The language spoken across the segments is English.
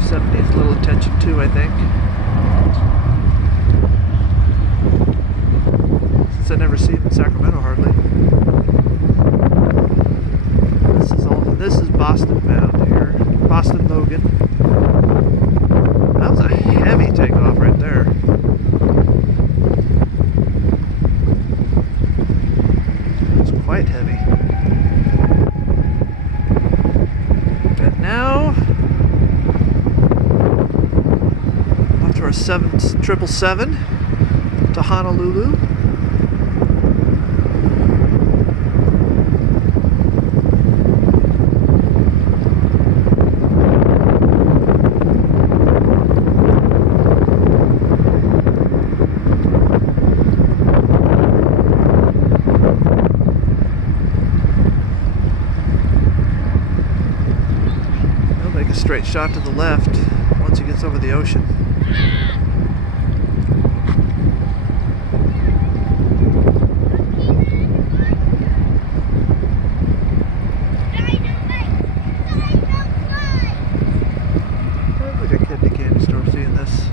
570 needs a little attention too, I think. Since I never see him in Sacramento hardly. This is Boston bound here. Boston Logan. That was a heavy takeoff right there. It's quite heavy. And now off to our 777 to Honolulu. Straight shot to the left once he gets over the ocean. Look at a kid in the candy store seeing this.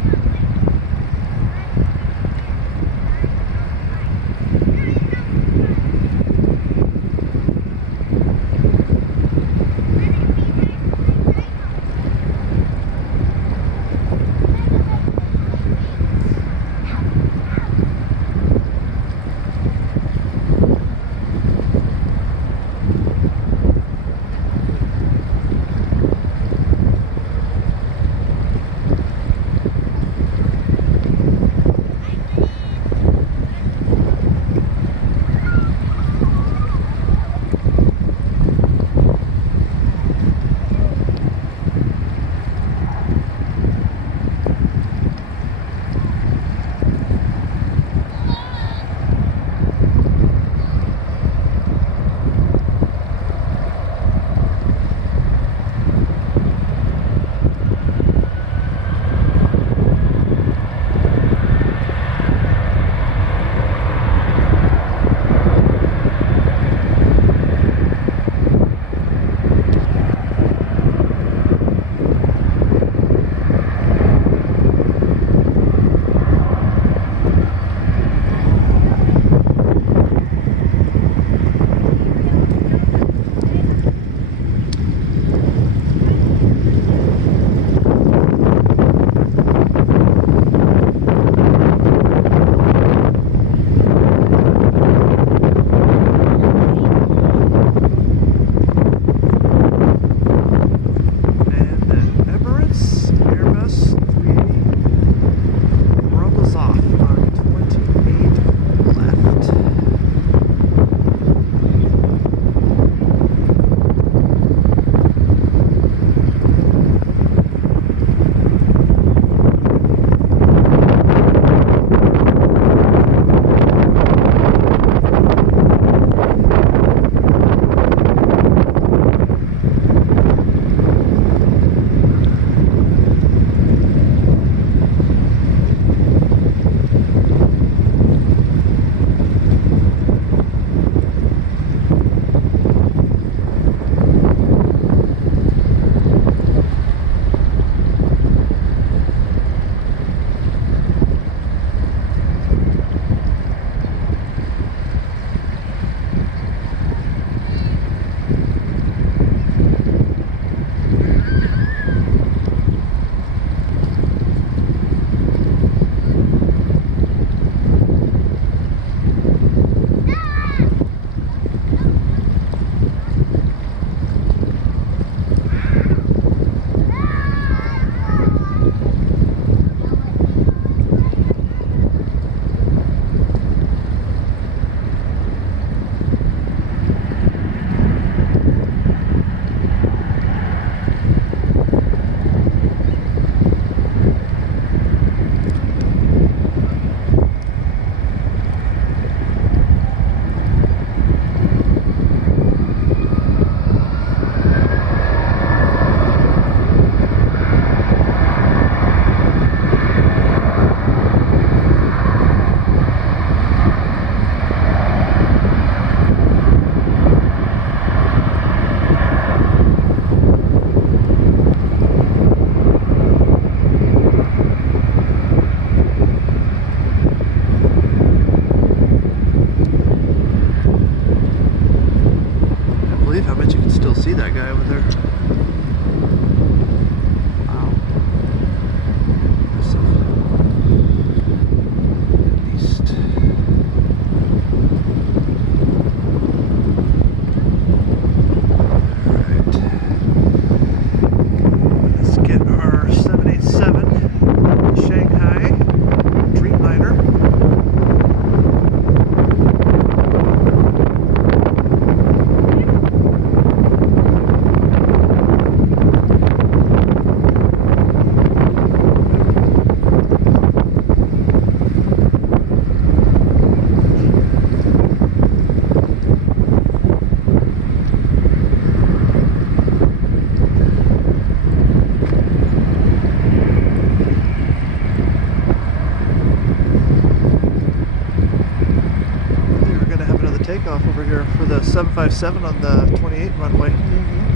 takeoff over here for the 757 on the 28 runway.